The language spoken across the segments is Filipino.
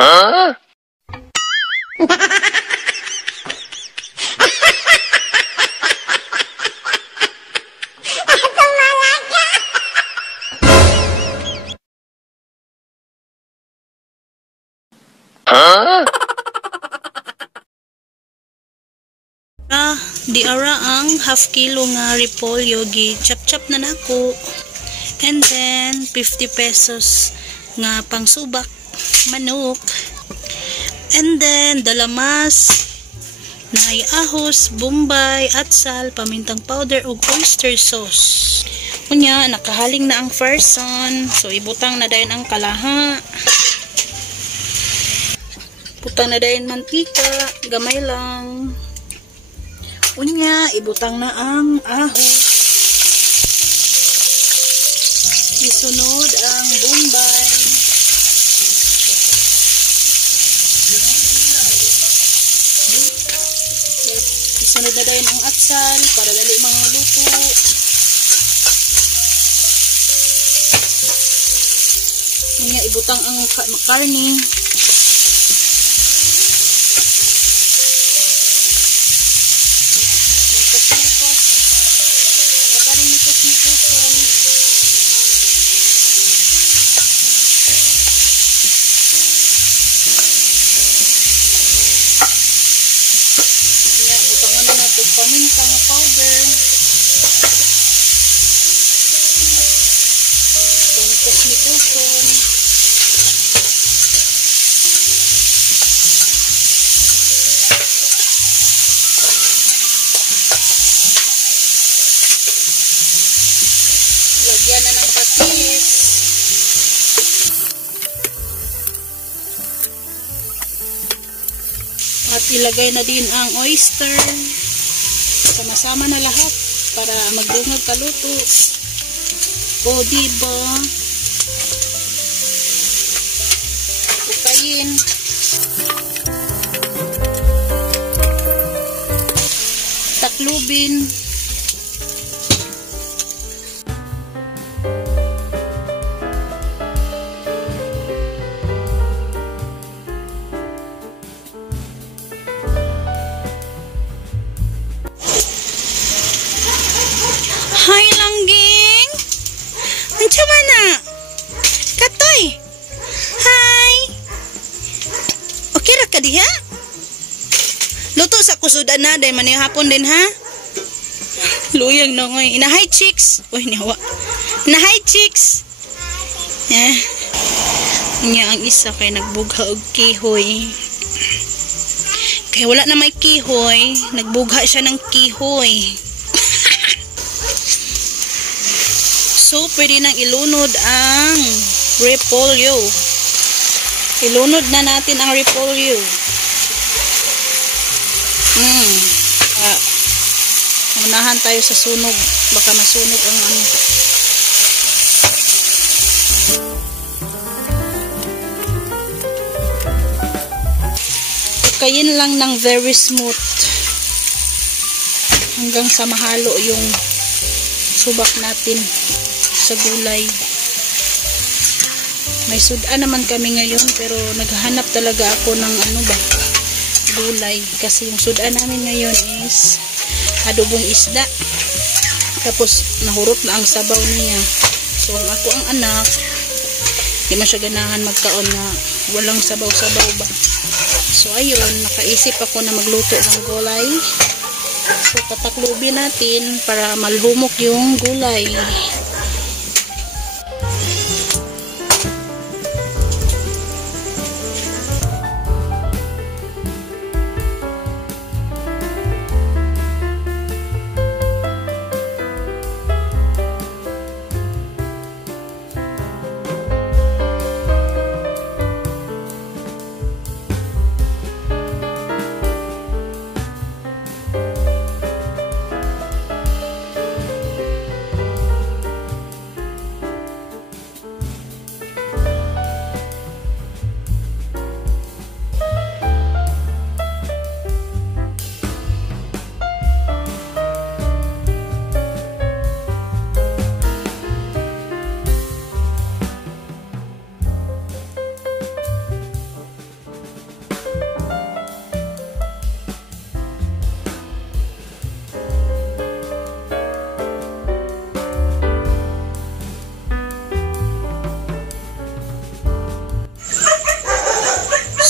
Huh? Huh? Di ara ang half kilo nga repolyo gi chop-chop na nako. And then 50 pesos nga pangsubak manok. And then dalamas na ay ahos, bombay, atsal, pamintang powder ug oyster sauce. Unya nakahaling na ang farson. So ibutang na dayon ang kalaha. Butang na dayon mantika, gamay lang. Unya, ibutang na ang ahos. Isunod ang bombay. Isunod na din ang atsal para dali mga luto. Unya, ibutang ang makarni. Paminta nga powder. Mikos-mikoson. Lagyan na ng patis. At ilagay na din ang oyster. Sama-sama na lahat para magdungog kaluto. O diba? Pukayin. Taklubin. Hi, Langging! Andiyan ba na? Katoy! Hi! Okay ra ka diha? Luto sa kusudan na, dahil manay hapon din ha? Luyang na ngoy. Ina-hi chicks! Uy, nihawa. Ina-hi chicks! Nga ang isa kay nagbugha og kihoy. Kaya wala na may kihoy, nagbugha siya ng kihoy. So, pwede nang ilunod ang repolyo. Ilunod na natin ang repolyo. Unahan tayo sa sunog. Baka masunog ang ano. Pukayin lang ng very smooth. Hanggang sa mahalo yung subak natin sa gulay. May sudan naman kami ngayon pero naghahanap talaga ako ng ano ba, gulay kasi yung sudan namin ngayon is adobong isda, tapos nahurot na ang sabaw niya. So ako ang anak di man siya ganahan magkaon na walang sabaw-sabaw ba. So ayun, nakaisip ako na magluto ng gulay. So tataklubi natin para malhumok yung gulay.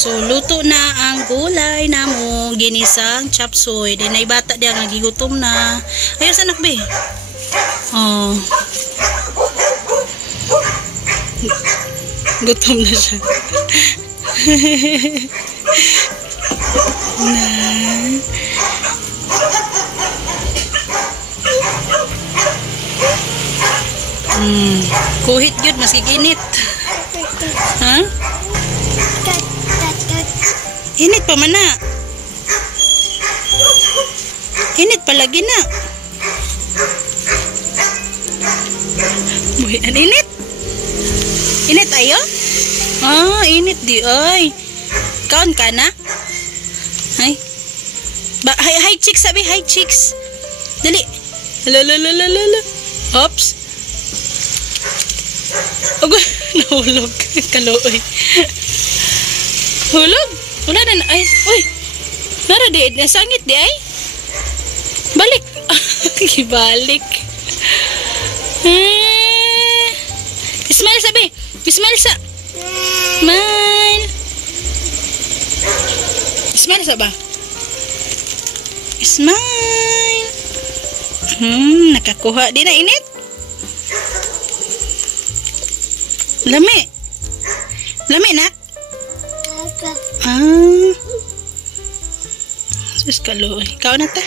So, luto na ang gulay namo, ginisang chop suey. Then, ay bata diya nga gigutom na. Ayos anak be. Oh. Gutom na siya. Na. Kuhit yun, mas kikinit. Ha? Init pa man na. Init palagi na. Buhay, an init? Init ayo? Ah, init di ay. Kaon ka na? Ay. Hi chicks sabi, hi chicks. Dali. Lalalala. Oops. Agay, nahulog. Kaluoy. Hulog? Wala na. Ay, uy. Nara di, nasangit di ay. Balik. Gibalik. Smile sabi. Smile sa. Smile. Smile sa ba? Smile. Nakakuha. Di na init? Lami. Lami na? Ah. Sus kaloy. Ikaw na ta.